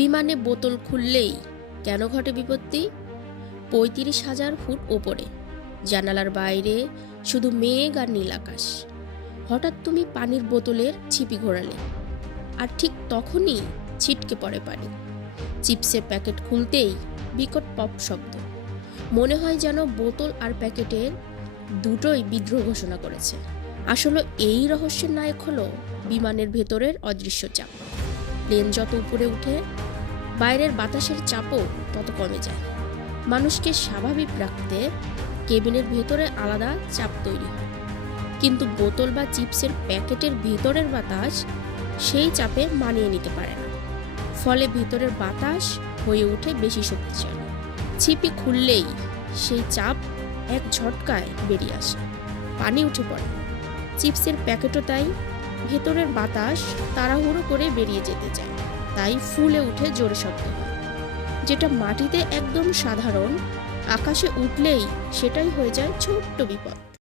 বিমানে বোতল খুললেই কেন ঘটে বিপত্তি? ৩৫,০০০ ফুট ওপরে, জানালার বাইরে শুধু মেঘ আর নীল আকাশ। হঠাৎ তুমি পানির বোতলের ছিপি ঘোরালে, আর ঠিক তখনই ছিটকে পড়ে পানি। চিপসের প্যাকেট খুলতেই বিকট পপ শব্দ। মনে হয় যেন বোতল আর প্যাকেটের দুটোই বিদ্রোহ ঘোষণা করেছে। আসলে এই রহস্যের নায়ক হলো বিমানের ভেতরের অদৃশ্য চাপ। প্লেন যত উপরে উঠে, বাইরের বাতাসের চাপও তত কমে যায়। মানুষকে স্বাভাবিক রাখতে কেবিনের ভেতরে আলাদা চাপ তৈরি হয়, কিন্তু বোতল বা চিপসের প্যাকেটের ভিতরের বাতাস সেই চাপে মানিয়ে নিতে পারে না। ফলে ভিতরের বাতাস হয়ে ওঠে বেশি শক্তিশালী। ছিপি খুললেই সেই চাপ এক ঝটকায় বেরিয়ে আসে, পানি উঠে পড়ে। চিপসের প্যাকেটও তাই, ভেতরের বাতাস তাড়াহুড়ো করে বেরিয়ে যেতে চায়, তাই ফুলে উঠে জোরে শব্দ হয়। যেটা মাটিতে একদম সাধারণ, আকাশে উঠলেই সেটাই হয়ে যায় ছোট্ট বিপদ।